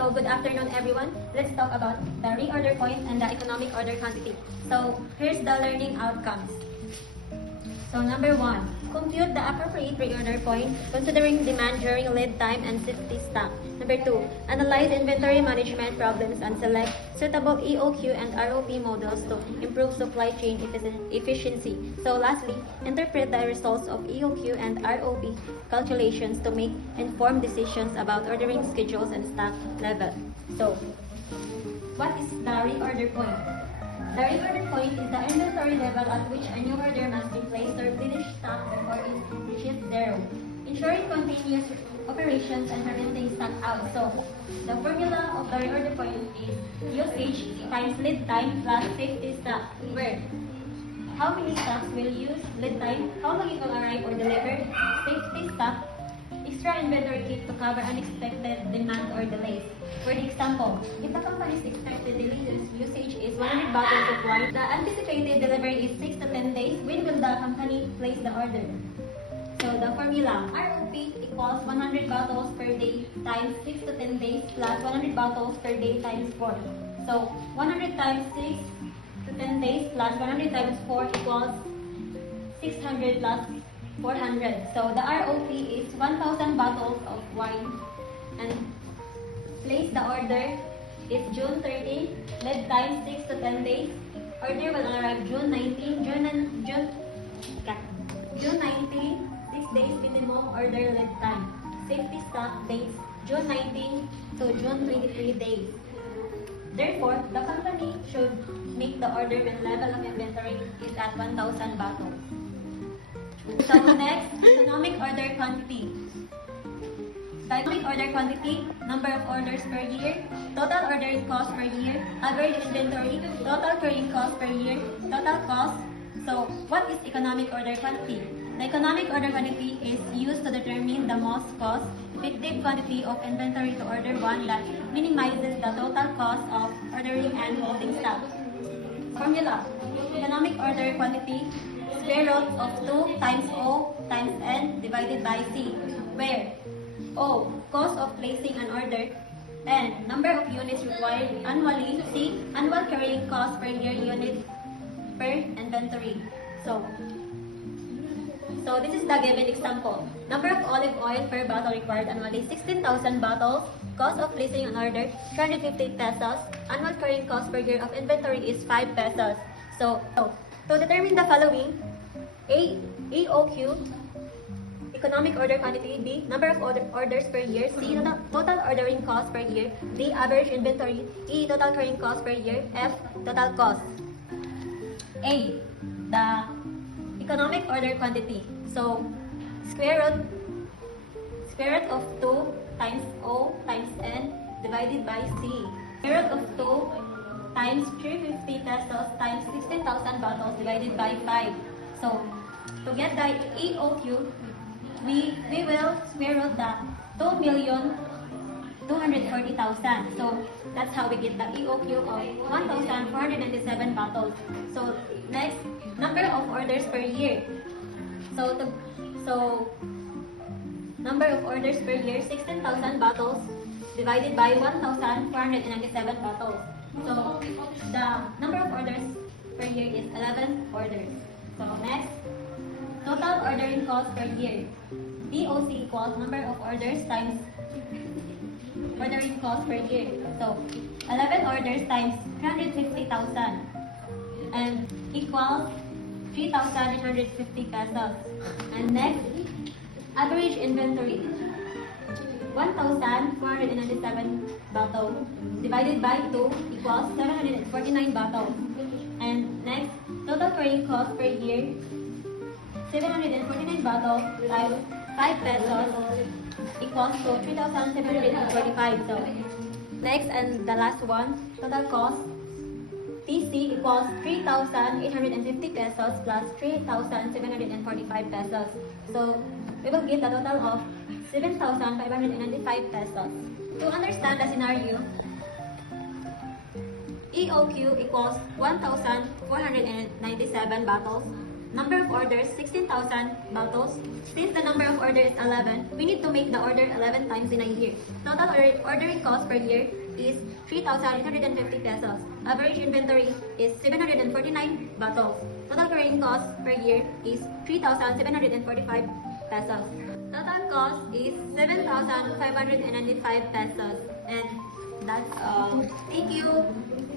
So good afternoon everyone. Let's talk about the reorder point and the economic order quantity. So here's the learning outcomes. So number 1, compute the appropriate reorder point considering demand during lead time and safety stock. Number 2, analyze inventory management problems and select suitable EOQ and ROP models to improve supply chain efficiency. So lastly, interpret the results of EOQ and ROP calculations to make informed decisions about ordering schedules and stock level. So, what is the reorder point? The reorder point is the inventory level at which a new order must be placed or replenish stock before it reaches zero, ensuring continuous operations and preventing stock out. So, the formula of the reorder point is usage times lead time plus safety stock, where how many stocks will use, lead time, how long it will arrive or deliver, safety stock, extra inventory keep to cover unexpected demand or delays. For example, if the company's expected daily usage is 100 bottles of wine, the anticipated delivery is 6 to 10 days, when will the company place the order? So the formula, ROP equals 100 bottles per day times 6 to 10 days plus 100 bottles per day times 4. So 100 times 6 to 10 days plus 100 times 4 equals 600 plus 400. So the ROP is 1,000 bottles of wine, and place the order is June 30, lead time 6 to 10 days. Order will arrive June 19, June 19, 6 days minimum order lead time. Safety stock days June 19 to June 23 days. Therefore, the company should make the order when level of inventory is at 1,000 bottles. So next, economic order quantity. The economic order quantity, number of orders per year, total ordering cost per year, average inventory, total carrying cost per year, total cost. So what is economic order quantity? The economic order quantity is used to determine the most cost-effective quantity of inventory to order one that minimizes the total cost of ordering and holding stock. Formula, economic order quantity, square root of 2 times O times N divided by C, where O, cost of placing an order, N, number of units required annually, C, annual carrying cost per year unit per inventory. So this is the given example. Number of olive oil per bottle required annually, 16,000 bottles. Cost of placing an order, 350 pesos. Annual carrying cost per year of inventory is 5 pesos. So to determine the following, A, EOQ, economic order quantity, B, number of orders per year, C, total ordering cost per year, D, average inventory, E, total carrying cost per year, F, total cost. A, the economic order quantity. So square root of 2 times O times N divided by C. Square root of 2 times 350 pesos times 16,000 bottles divided by 5. So to get the EOQ, we will square root the 2,240,000. So that's how we get the EOQ of 1,497 bottles. So next, number of orders per year. So number of orders per year, 16,000 bottles divided by 1,497 bottles. So the number of orders per year is 11 orders. So next, total ordering cost per year. DOC equals number of orders times ordering cost per year. So 11 orders times 350,000 and equals 3,850 pesos. And next, average inventory, 1,497 bottles divided by 2 equals 749 bottles. And next, total carrying cost per year, 749 bottles times 5 pesos equals to 3,745. So next and the last one, total cost, TC equals 3,850 pesos plus 3,745 pesos. So we will get a total of 7,595 pesos. To understand the scenario, EOQ equals 1,497 bottles Number of orders, 16,000 bottles. Since the number of orders is 11, we need to make the order 11 times in a year. Total ordering cost per year is 3,850 pesos. Average inventory is 749 bottles. Total carrying cost per year is 3,745 pesos. Total cost is 7,595 pesos. And that's all. Thank you.